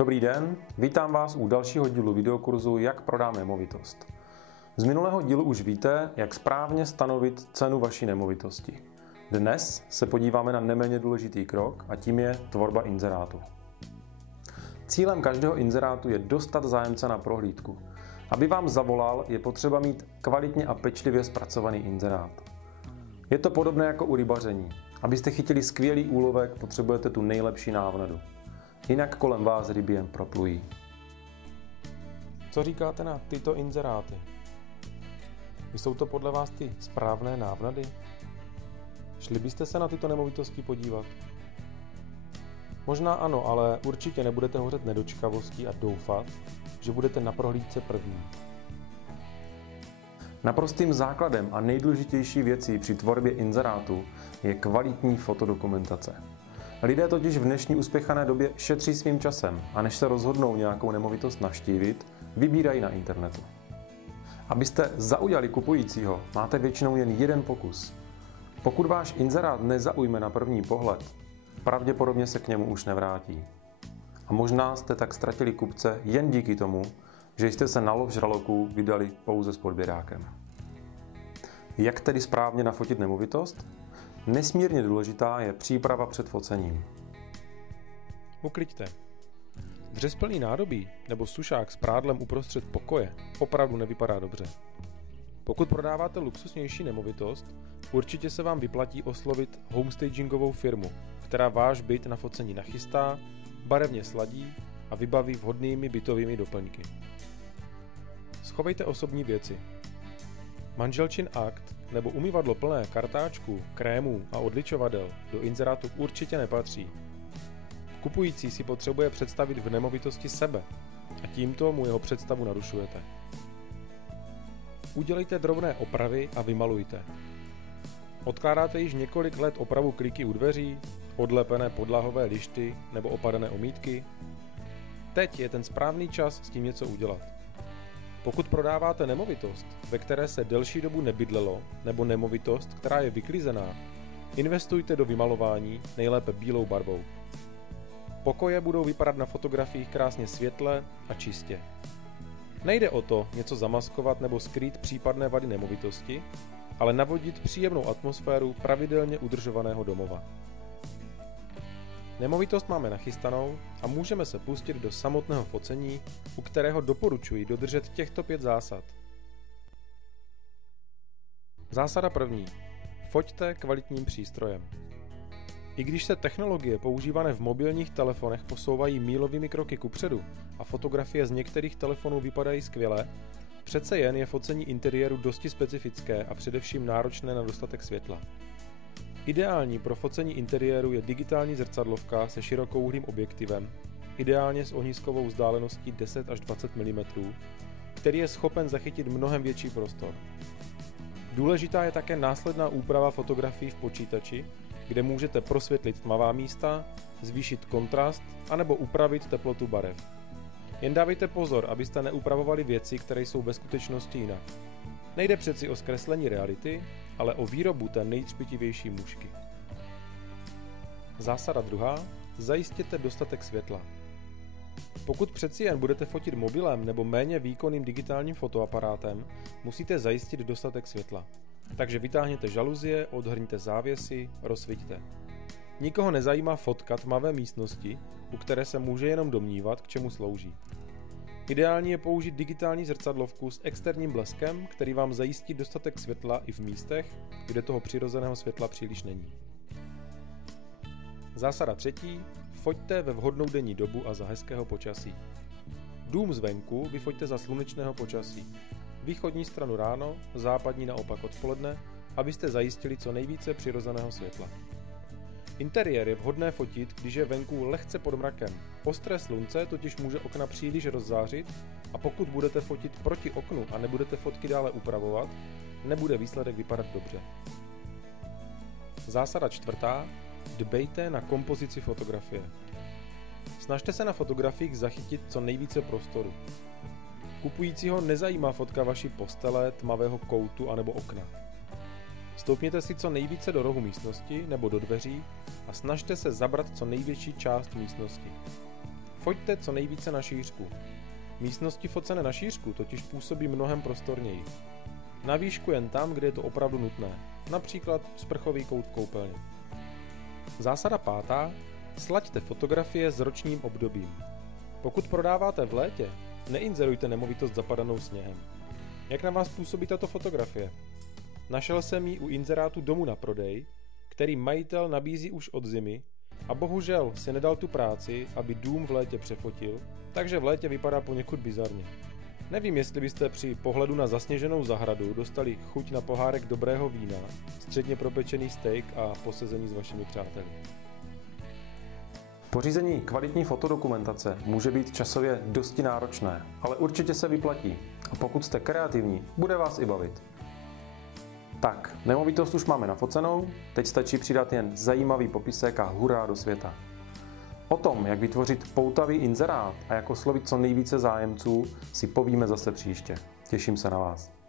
Dobrý den, vítám vás u dalšího dílu videokurzu Jak prodám nemovitost. Z minulého dílu už víte, jak správně stanovit cenu vaší nemovitosti. Dnes se podíváme na neméně důležitý krok a tím je tvorba inzerátu. Cílem každého inzerátu je dostat zájemce na prohlídku. Aby vám zavolal, je potřeba mít kvalitně a pečlivě zpracovaný inzerát. Je to podobné jako u rybaření. Abyste chytili skvělý úlovek, potřebujete tu nejlepší návnadu. Jinak kolem vás ryby jen proplují. Co říkáte na tyto inzeráty? Jsou to podle vás ty správné návnady? Šli byste se na tyto nemovitosti podívat? Možná ano, ale určitě nebudete hořet nedočkavostí a doufat, že budete na prohlídce první. Naprostým základem a nejdůležitější věcí při tvorbě inzerátu je kvalitní fotodokumentace. Lidé totiž v dnešní uspěchané době šetří svým časem a než se rozhodnou nějakou nemovitost navštívit, vybírají na internetu. Abyste zaujali kupujícího, máte většinou jen jeden pokus. Pokud váš inzerát nezaujme na první pohled, pravděpodobně se k němu už nevrátí. A možná jste tak ztratili kupce jen díky tomu, že jste se na lov žraloků vydali pouze s podběrákem. Jak tedy správně nafotit nemovitost? Nesmírně důležitá je příprava před focením. Ukliďte. Dřesplný nádobí nebo sušák s prádlem uprostřed pokoje opravdu nevypadá dobře. Pokud prodáváte luxusnější nemovitost, určitě se vám vyplatí oslovit homestagingovou firmu, která váš byt na focení nachystá, barevně sladí a vybaví vhodnými bytovými doplňky. Schovejte osobní věci. Manželčin akt nebo umyvadlo plné kartáčků, krémů a odličovadel do inzerátu určitě nepatří. Kupující si potřebuje představit v nemovitosti sebe a tímto mu jeho představu narušujete. Udělejte drobné opravy a vymalujte. Odkládáte již několik let opravu kliky u dveří, odlepené podlahové lišty nebo opadené omítky? Teď je ten správný čas s tím něco udělat. Pokud prodáváte nemovitost, ve které se delší dobu nebydlelo, nebo nemovitost, která je vyklizená, investujte do vymalování, nejlépe bílou barvou. Pokoje budou vypadat na fotografiích krásně světle a čistě. Nejde o to něco zamaskovat nebo skrýt případné vady nemovitosti, ale navodit příjemnou atmosféru pravidelně udržovaného domova. Nemovitost máme nachystanou a můžeme se pustit do samotného focení, u kterého doporučuji dodržet těchto 5 zásad. Zásada první. Foťte kvalitním přístrojem. I když se technologie používané v mobilních telefonech posouvají mílovými kroky kupředu a fotografie z některých telefonů vypadají skvěle, přece jen je focení interiéru dosti specifické a především náročné na dostatek světla. Ideální pro focení interiéru je digitální zrcadlovka se širokouhlým objektivem, ideálně s ohniskovou vzdáleností 10 až 20 mm, který je schopen zachytit mnohem větší prostor. Důležitá je také následná úprava fotografií v počítači, kde můžete prosvětlit tmavá místa, zvýšit kontrast anebo upravit teplotu barev. Jen dávejte pozor, abyste neupravovali věci, které jsou ve skutečnosti jinak. Nejde přeci o zkreslení reality, ale o výrobu té nejtřpitivější mušky. Zásada druhá. Zajistěte dostatek světla. Pokud přeci jen budete fotit mobilem nebo méně výkonným digitálním fotoaparátem, musíte zajistit dostatek světla. Takže vytáhněte žaluzie, odhrňte závěsy, rozsviťte. Nikoho nezajímá fotka tmavé místnosti, u které se může jenom domnívat, k čemu slouží. Ideální je použít digitální zrcadlovku s externím bleskem, který vám zajistí dostatek světla i v místech, kde toho přirozeného světla příliš není. Zásada třetí. Foťte ve vhodnou denní dobu a za hezkého počasí. Dům zvenku vyfoťte za slunečného počasí. Východní stranu ráno, západní naopak odpoledne, abyste zajistili co nejvíce přirozeného světla. Interiér je vhodné fotit, když je venku lehce pod mrakem. Ostré slunce totiž může okna příliš rozzářit a pokud budete fotit proti oknu a nebudete fotky dále upravovat, nebude výsledek vypadat dobře. Zásada čtvrtá. Dbejte na kompozici fotografie. Snažte se na fotografiích zachytit co nejvíce prostoru. Kupujícího nezajímá fotka vaší postele, tmavého koutu anebo okna. Stoupněte si co nejvíce do rohu místnosti nebo do dveří a snažte se zabrat co největší část místnosti. Foťte co nejvíce na šířku. Místnosti focené na šířku totiž působí mnohem prostorněji. Na výšku jen tam, kde je to opravdu nutné, například sprchový kout v koupelně. Zásada 5. Slaďte fotografie s ročním obdobím. Pokud prodáváte v létě, neinzerujte nemovitost zapadanou sněhem. Jak na vás působí tato fotografie? Našel jsem ji u inzerátu domu na prodej, který majitel nabízí už od zimy a bohužel si nedal tu práci, aby dům v létě přefotil, takže v létě vypadá poněkud bizarně. Nevím, jestli byste při pohledu na zasněženou zahradu dostali chuť na pohárek dobrého vína, středně propečený steak a posezení s vašimi přáteli. Pořízení kvalitní fotodokumentace může být časově dosti náročné, ale určitě se vyplatí. A pokud jste kreativní, bude vás i bavit. Tak, nemovitost už máme nafocenou, teď stačí přidat jen zajímavý popisek a hurá do světa. O tom, jak vytvořit poutavý inzerát a jak oslovit co nejvíce zájemců, si povíme zase příště. Těším se na vás.